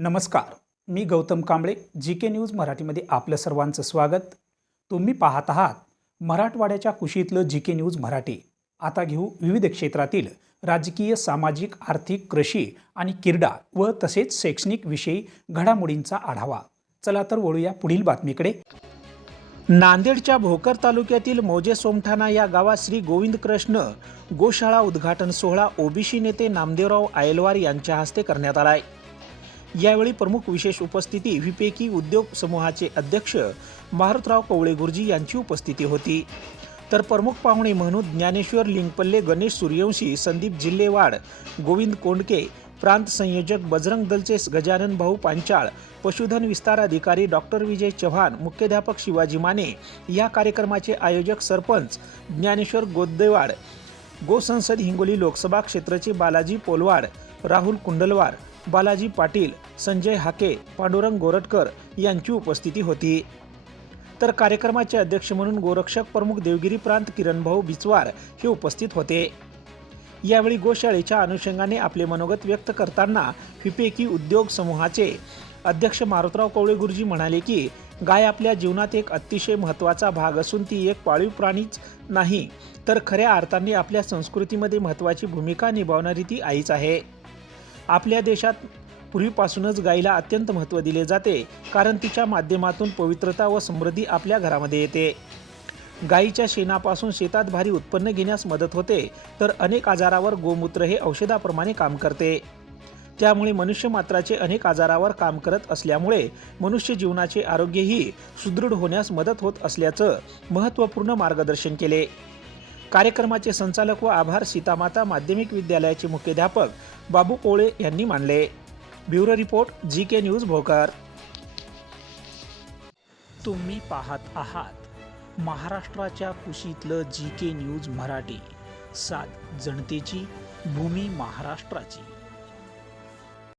नमस्कार मी Gautam Kamble G K news मराठीमध्ये आपलं सर्वांचं स्वागत. तुम्ही पाहत आहात मराठवाड्याच्या कुशीतलं जी के न्यूज मराठी. आता घेऊ विविध क्षेत्रातील राजकीय सामाजिक आर्थिक कृषी आणि क्रीडा व तसेच शैक्षणिक विषयी घडामोडींचा आढावा. चला तर वळूया पुढील बातमीकडे. नांदेडच्या भोकर तालुक्यातील मौजे सोमठाणा या गावात श्री गोविंद कृष्ण गोशाळा उद्घाटन सोहळा ओबीसी नेते नामदेवराव आयलवार यांच्या हस्ते करण्यात आला आहे. यावेळी प्रमुख विशेष उपस्थिती विपेकी उद्योग समूहाचे अध्यक्ष भारतराव कवळे गुरुजी यांची उपस्थिती होती. तर प्रमुख पाहुणे म्हणून ज्ञानेश्वर लिंगपल्ले गणेश सूर्यवंशी संदीप जिल्हेवाड गोविंद कोंडके प्रांत संयोजक बजरंग दलचे गजानन भाऊ पांचाळ पशुधन विस्तार अधिकारी डॉक्टर विजय चव्हाण मुख्याध्यापक शिवाजी माने या कार्यक्रमाचे आयोजक सरपंच ज्ञानेश्वर गोदेवाड गोसंसद हिंगोली लोकसभा क्षेत्राचे बालाजी पोलवाड राहुल कुंडलवार बालाजी पाटील संजय हाके पांडुरंग गोरटकर यांची उपस्थिती होती. तर कार्यक्रमाचे अध्यक्ष म्हणून गोरक्षक प्रमुख देवगिरी प्रांत किरणभाऊ बिचवार हे उपस्थित होते. यावेळी गोशाळेच्या अनुषंगाने आपले मनोगत व्यक्त करताना फिपेकी उद्योग समूहाचे अध्यक्ष मारुतराव कवळे गुरुजी म्हणाले की गाय आपल्या जीवनात एक अतिशय महत्त्वाचा भाग असून ती एक पाळीव प्राणीच नाही तर खऱ्या अर्थाने आपल्या संस्कृतीमध्ये महत्त्वाची भूमिका निभावणारी ती आईच आहे. आपल्या देशात पूर्वीपासूनच गायीला अत्यंत महत्त्व दिले जाते कारण तिच्या माध्यमातून पवित्रता व समृद्धी आपल्या घरामध्ये येते. गायीच्या शेणापासून शेतात भारी उत्पन्न घेण्यास मदत होते तर अनेक आजारावर गोमूत्र हे औषधाप्रमाणे काम करते. त्यामुळे मनुष्य मात्राचे अनेक आजारावर काम करत असल्यामुळे मनुष्य जीवनाचे आरोग्यही सुदृढ होण्यास मदत होत असल्याचं महत्त्वपूर्ण मार्गदर्शन केले. कार्यक्रमाचे संचालक व आभार सीतामाता माध्यमिक विद्यालयाचे मुख्याध्यापक बाबू कोळे यांनी मानले bureau report G K news Bhokar. तुम्ही पाहत आहात महाराष्ट्राच्या कुशीतलं जी के न्यूज मराठी. सात जनतेची भूमी महाराष्ट्राची.